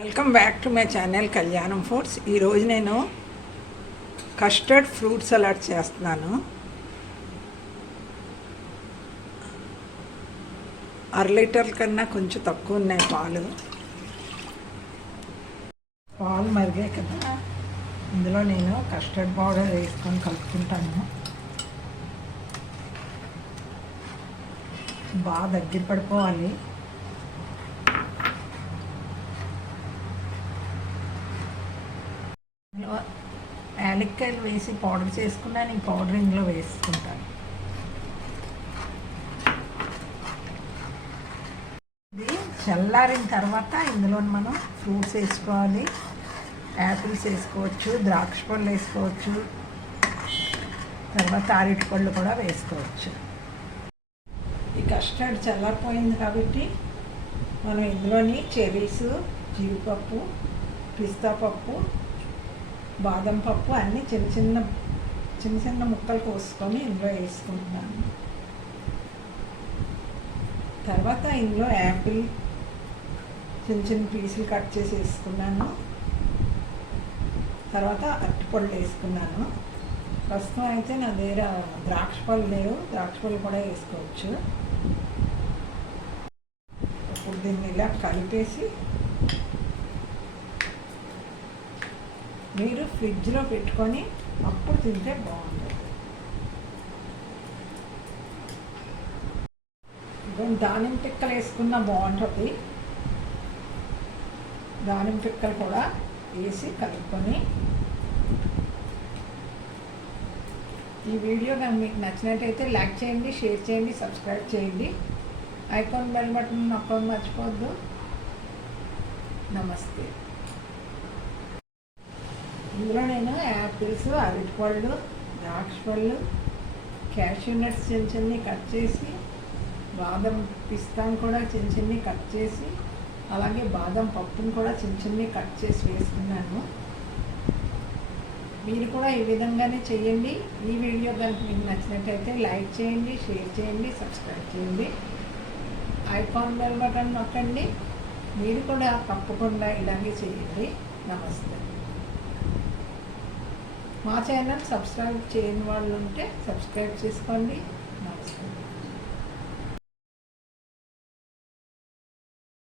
Welcome back to my channel కళ్యాణం foods. ఈరోజు నేను కస్టర్డ్ ఫ్రూట్ సలాడ్ చేస్తున్నాను. అర కన్నా కొంచెం తక్కువ ఉన్నాయి పాలు మరిగాయి కదా, ఇందులో నేను కస్టర్డ్ పౌడర్ వేసుకొని కలుపుకుంటాను. బాగా దగ్గర పడిపోవాలి. యాలక్కాయలు వేసి పౌడర్ చేసుకున్నాను. ఈ పౌడర్ ఇందులో వేసుకుంటాను. ఇది చల్లారిన తర్వాత ఇందులో మనం ఫ్రూట్స్ వేసుకోవాలి. యాపిల్స్ వేసుకోవచ్చు, ద్రాక్ష పళ్ళు వేసుకోవచ్చు, తర్వాత అరటి పళ్ళు కూడా వేసుకోవచ్చు. ఈ కస్టర్డ్ చల్లారిపోయింది కాబట్టి మనం ఇందులోని చెర్రీస్, జీడిపప్పు, పిస్తా పప్పు, బాదం పప్పు అన్నీ చిన్న చిన్న ముక్కలు కోసుకొని ఇందులో వేసుకుంటున్నాను. తర్వాత ఇందులో యాపిల్ చిన్న పీసులు కట్ చేసి వేసుకున్నాను. తర్వాత అరటిపళ్ళు వేసుకున్నాను. ప్రస్తుతం అయితే నా దగ్గర ద్రాక్ష పళ్ళు లేవు, ద్రాక్ష పళ్ళు కూడా వేసుకోవచ్చు. ఇప్పుడు దీన్ని ఇలా కలిపేసి మీరు ఫ్రిడ్జ్లో పెట్టుకొని అప్పుడు తింటే బాగుంటుంది. దానిమ్మ పిక్కలు వేసుకున్న బాగుంటుంది. దానిమ్మ పిక్కలు కూడా వేసి కలుపుకొని, ఈ వీడియో కానీ మీకు నచ్చినట్టయితే లైక్ చేయండి, షేర్ చేయండి, సబ్స్క్రైబ్ చేయండి. ఐకాన్ బెల్ బటన్ నొక్కడం మర్చిపోవద్దు. నమస్తే. ఇందులో నేను యాపిల్స్, అరటిపళ్ళు, ద్రాక్ష పళ్ళు, క్యాష్యూ నట్స్ చిన్న కట్ చేసి, బాదం పిస్తాను కూడా చిన్న కట్ చేసి, అలాగే బాదం పప్పును కూడా చిన్న కట్ చేసి వేసుకున్నాను. మీరు కూడా ఈ విధంగానే చేయండి. ఈ వీడియో కనుక మీకు నచ్చినట్టయితే లైక్ చేయండి, షేర్ చేయండి, సబ్స్క్రైబ్ చేయండి. ఐకాన్ బెల్ బటన్ నొక్కండి. మీరు కూడా తప్పకుండా ఇలాగే చేయండి. నమస్తే. మా ఛానల్ సబ్స్క్రైబ్ చేయని వాళ్ళు ఉంటే సబ్స్క్రైబ్ చేసుకోండి. నమస్కారం.